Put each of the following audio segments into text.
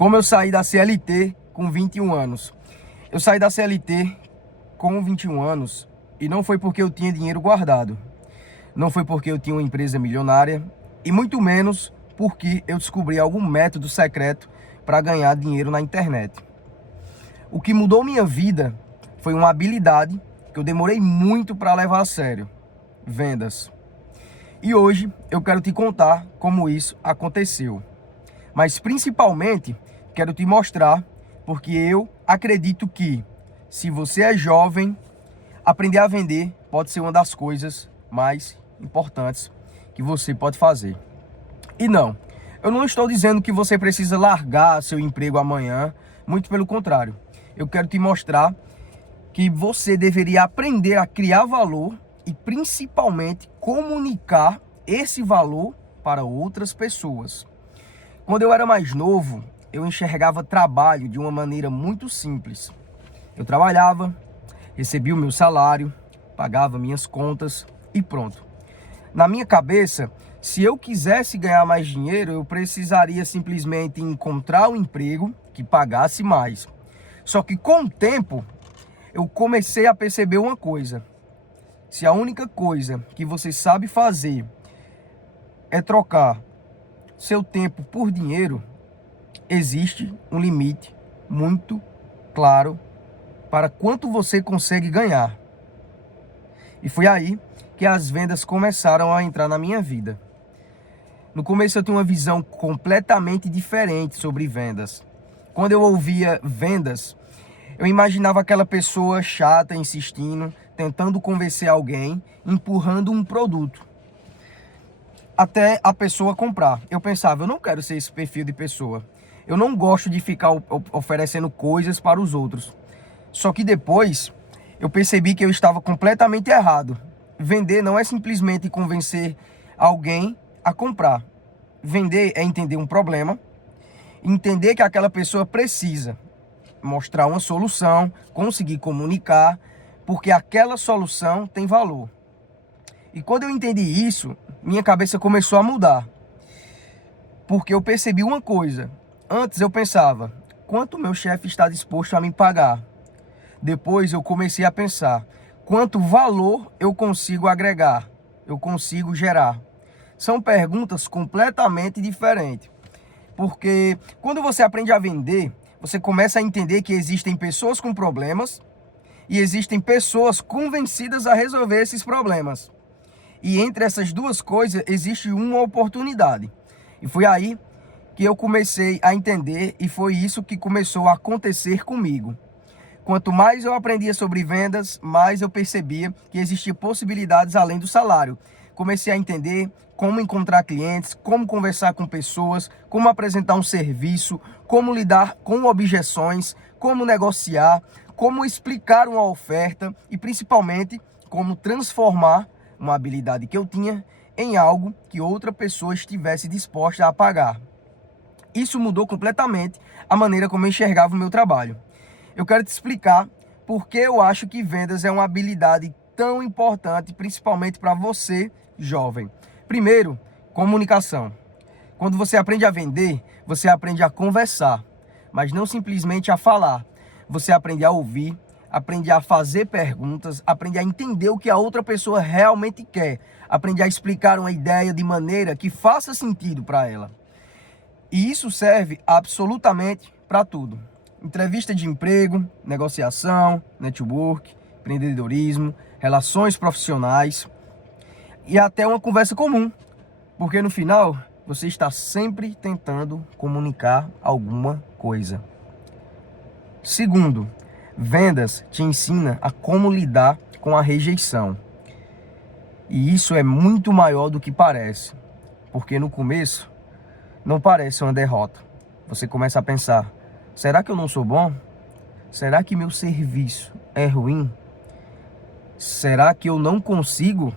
Como eu saí da CLT com 21 anos. Eu saí da CLT com 21 anos e não foi porque eu tinha dinheiro guardado. Não foi porque eu tinha uma empresa milionária e muito menos porque eu descobri algum método secreto para ganhar dinheiro na internet. O que mudou minha vida foi uma habilidade que eu demorei muito para levar a sério: vendas. E hoje eu quero te contar como isso aconteceu. Mas principalmente quero te mostrar porque eu acredito que, se você é jovem, aprender a vender pode ser uma das coisas mais importantes que você pode fazer. E não, eu não estou dizendo que você precisa largar seu emprego amanhã, muito pelo contrário. Eu quero te mostrar que você deveria aprender a criar valor e principalmente comunicar esse valor para outras pessoas. Quando eu era mais novo, eu enxergava trabalho de uma maneira muito simples. Eu trabalhava, recebia o meu salário, pagava minhas contas e pronto. Na minha cabeça, se eu quisesse ganhar mais dinheiro, eu precisaria simplesmente encontrar um emprego que pagasse mais. Só que com o tempo, eu comecei a perceber uma coisa: se a única coisa que você sabe fazer é trocar seu tempo por dinheiro, existe um limite muito claro para quanto você consegue ganhar. E foi aí que as vendas começaram a entrar na minha vida. No começo eu tinha uma visão completamente diferente sobre vendas. Quando eu ouvia vendas, eu imaginava aquela pessoa chata, insistindo, tentando convencer alguém, empurrando um produto até a pessoa comprar. Eu pensava, eu não quero ser esse perfil de pessoa. Eu não gosto de ficar oferecendo coisas para os outros. Só que depois eu percebi que eu estava completamente errado. Vender não é simplesmente convencer alguém a comprar. Vender é entender um problema, entender que aquela pessoa precisa, mostrar uma solução, conseguir comunicar, porque aquela solução tem valor. E quando eu entendi isso, minha cabeça começou a mudar. Porque eu percebi uma coisa. Antes eu pensava, quanto meu chefe está disposto a me pagar? Depois eu comecei a pensar, quanto valor eu consigo agregar? Eu consigo gerar? São perguntas completamente diferentes. Porque quando você aprende a vender, você começa a entender que existem pessoas com problemas e existem pessoas convencidas a resolver esses problemas. E entre essas duas coisas existe uma oportunidade. E foi aí que eu comecei a entender e foi isso que começou a acontecer comigo. Quanto mais eu aprendia sobre vendas, mais eu percebia que existiam possibilidades além do salário. Comecei a entender como encontrar clientes, como conversar com pessoas, como apresentar um serviço, como lidar com objeções, como negociar, como explicar uma oferta e principalmente como transformar uma habilidade que eu tinha em algo que outra pessoa estivesse disposta a pagar. Isso mudou completamente a maneira como eu enxergava o meu trabalho. Eu quero te explicar por que eu acho que vendas é uma habilidade tão importante, principalmente para você, jovem. Primeiro, comunicação. Quando você aprende a vender, você aprende a conversar, mas não simplesmente a falar. Você aprende a ouvir, aprende a fazer perguntas, aprende a entender o que a outra pessoa realmente quer, aprende a explicar uma ideia de maneira que faça sentido para ela. E isso serve absolutamente para tudo. Entrevista de emprego, negociação, network, empreendedorismo, relações profissionais e até uma conversa comum, porque no final você está sempre tentando comunicar alguma coisa. Segundo, vendas te ensina a como lidar com a rejeição. E isso é muito maior do que parece, porque no começo não parece uma derrota. Você começa a pensar, será que eu não sou bom? Será que meu serviço é ruim? Será que eu não consigo?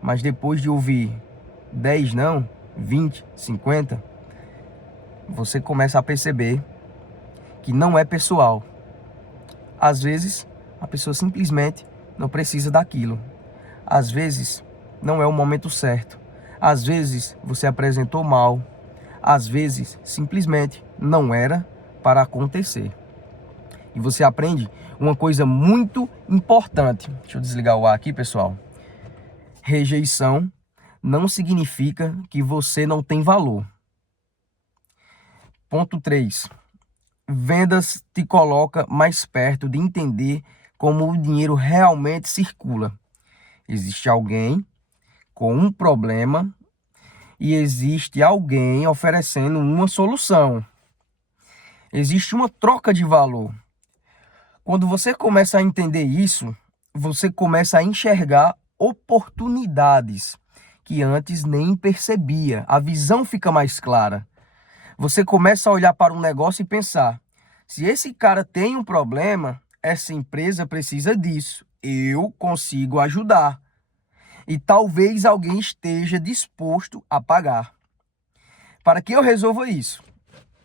Mas depois de ouvir 10 não, 20, 50, você começa a perceber que não é pessoal. Às vezes, a pessoa simplesmente não precisa daquilo. Às vezes, não é o momento certo. Às vezes, você apresentou mal. às vezes simplesmente não era para acontecer. E você aprende uma coisa muito importante. Deixa eu desligar o ar aqui, pessoal. Rejeição não significa que você não tem valor. Ponto 3. Vendas te coloca mais perto de entender como o dinheiro realmente circula. Existe alguém com um problema e existe alguém oferecendo uma solução. Existe uma troca de valor. Quando você começa a entender isso, você começa a enxergar oportunidades que antes nem percebia. A visão fica mais clara. Você começa a olhar para um negócio e pensar: se esse cara tem um problema, essa empresa precisa disso. Eu consigo ajudar. E talvez alguém esteja disposto a pagar para que eu resolva isso.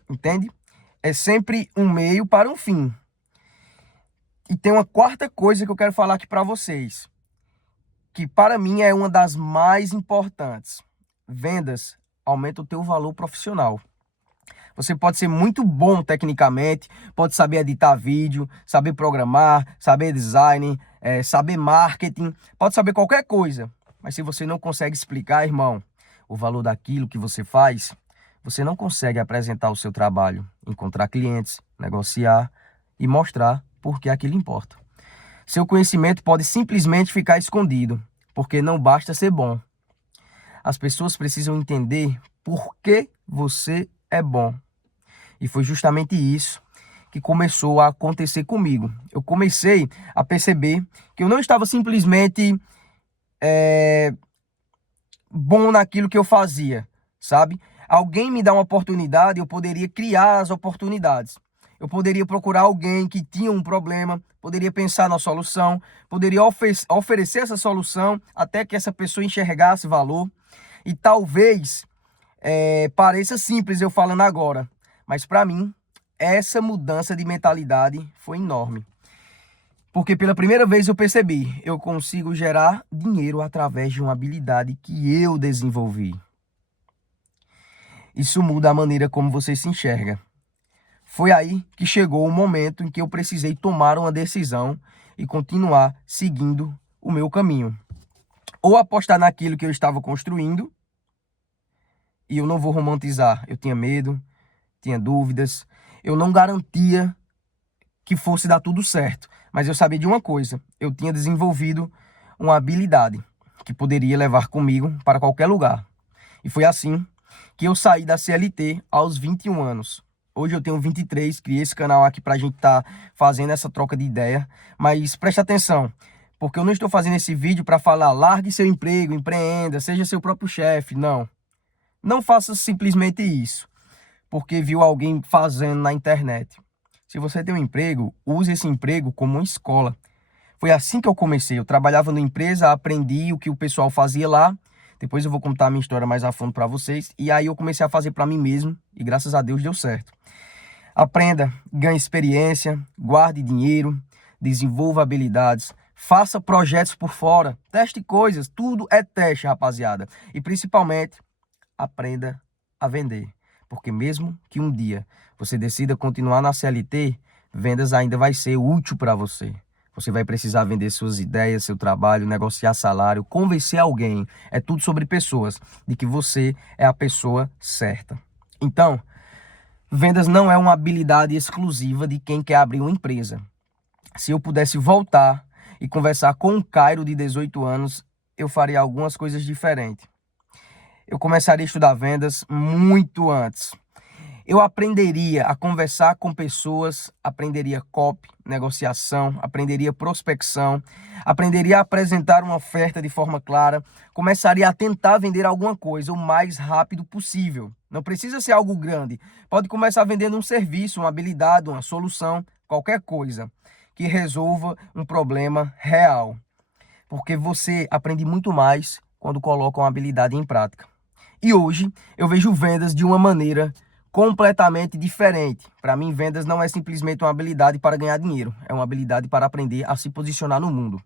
Entende? É sempre um meio para um fim. E tem uma quarta coisa que eu quero falar aqui para vocês, que para mim é uma das mais importantes. Vendas aumentam o teu valor profissional. Você pode ser muito bom tecnicamente, pode saber editar vídeo, saber programar, saber design, saber marketing, pode saber qualquer coisa. Mas se você não consegue explicar, irmão, o valor daquilo que você faz, você não consegue apresentar o seu trabalho, encontrar clientes, negociar e mostrar por que aquilo importa. Seu conhecimento pode simplesmente ficar escondido, porque não basta ser bom. As pessoas precisam entender por que você é bom. E foi justamente isso que começou a acontecer comigo. Eu comecei a perceber que eu não estava simplesmente bom naquilo que eu fazia, sabe? Alguém me dá uma oportunidade, eu poderia criar as oportunidades. Eu poderia procurar alguém que tinha um problema, poderia pensar na solução, poderia oferecer essa solução até que essa pessoa enxergasse valor. E talvez pareça simples eu falando agora, mas para mim, essa mudança de mentalidade foi enorme. Porque pela primeira vez eu percebi, eu consigo gerar dinheiro através de uma habilidade que eu desenvolvi. Isso muda a maneira como você se enxerga. Foi aí que chegou o momento em que eu precisei tomar uma decisão e continuar seguindo o meu caminho. Ou apostar naquilo que eu estava construindo, e eu não vou romantizar, eu tinha medo, tinha dúvidas, eu não garantia que fosse dar tudo certo, mas eu sabia de uma coisa, eu tinha desenvolvido uma habilidade que poderia levar comigo para qualquer lugar. E foi assim que eu saí da CLT aos 21 anos. Hoje eu tenho 23, criei esse canal aqui pra gente estar fazendo essa troca de ideia, mas preste atenção, porque eu não estou fazendo esse vídeo para falar largue seu emprego, empreenda, seja seu próprio chefe, não. Não faça simplesmente isso, porque viu alguém fazendo na internet. Se você tem um emprego, use esse emprego como uma escola. Foi assim que eu comecei. Eu trabalhava numa empresa, aprendi o que o pessoal fazia lá. Depois eu vou contar a minha história mais a fundo para vocês. E aí eu comecei a fazer para mim mesmo e graças a Deus deu certo. Aprenda, ganhe experiência, guarde dinheiro, desenvolva habilidades, faça projetos por fora, teste coisas, tudo é teste, rapaziada. E principalmente, aprenda a vender. Porque mesmo que um dia você decida continuar na CLT, vendas ainda vai ser útil para você. Você vai precisar vender suas ideias, seu trabalho, negociar salário, convencer alguém. É tudo sobre pessoas, de que você é a pessoa certa. Então, vendas não é uma habilidade exclusiva de quem quer abrir uma empresa. Se eu pudesse voltar e conversar com um Cairo de 18 anos, eu faria algumas coisas diferentes. Eu começaria a estudar vendas muito antes. Eu aprenderia a conversar com pessoas, aprenderia copy, negociação, aprenderia prospecção, aprenderia a apresentar uma oferta de forma clara, começaria a tentar vender alguma coisa o mais rápido possível. Não precisa ser algo grande, pode começar vendendo um serviço, uma habilidade, uma solução, qualquer coisa que resolva um problema real. Porque você aprende muito mais quando coloca uma habilidade em prática. E hoje eu vejo vendas de uma maneira completamente diferente. Para mim, vendas não é simplesmente uma habilidade para ganhar dinheiro, é uma habilidade para aprender a se posicionar no mundo.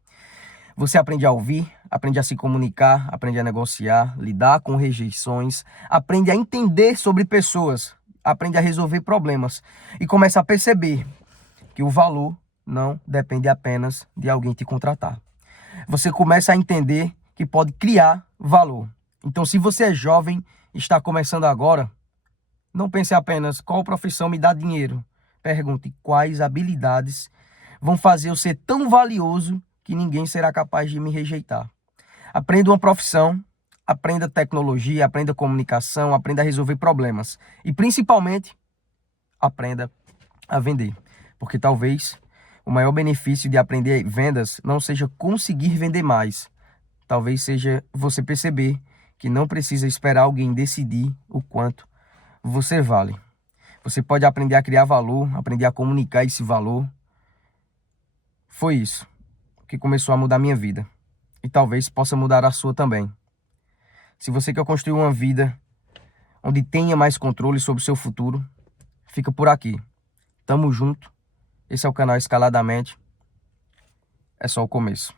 Você aprende a ouvir, aprende a se comunicar, aprende a negociar, lidar com rejeições, aprende a entender sobre pessoas, aprende a resolver problemas e começa a perceber que o valor não depende apenas de alguém te contratar. Você começa a entender que pode criar valor. Então, se você é jovem e está começando agora, não pense apenas qual profissão me dá dinheiro. Pergunte quais habilidades vão fazer eu ser tão valioso que ninguém será capaz de me rejeitar. Aprenda uma profissão, aprenda tecnologia, aprenda comunicação, aprenda a resolver problemas. E principalmente, aprenda a vender. Porque talvez o maior benefício de aprender vendas não seja conseguir vender mais. Talvez seja você perceber que não precisa esperar alguém decidir o quanto você vale. Você pode aprender a criar valor, aprender a comunicar esse valor. Foi isso que começou a mudar minha vida. E talvez possa mudar a sua também. Se você quer construir uma vida onde tenha mais controle sobre o seu futuro, fica por aqui. Tamo junto. Esse é o canal Escaladamente. É só o começo.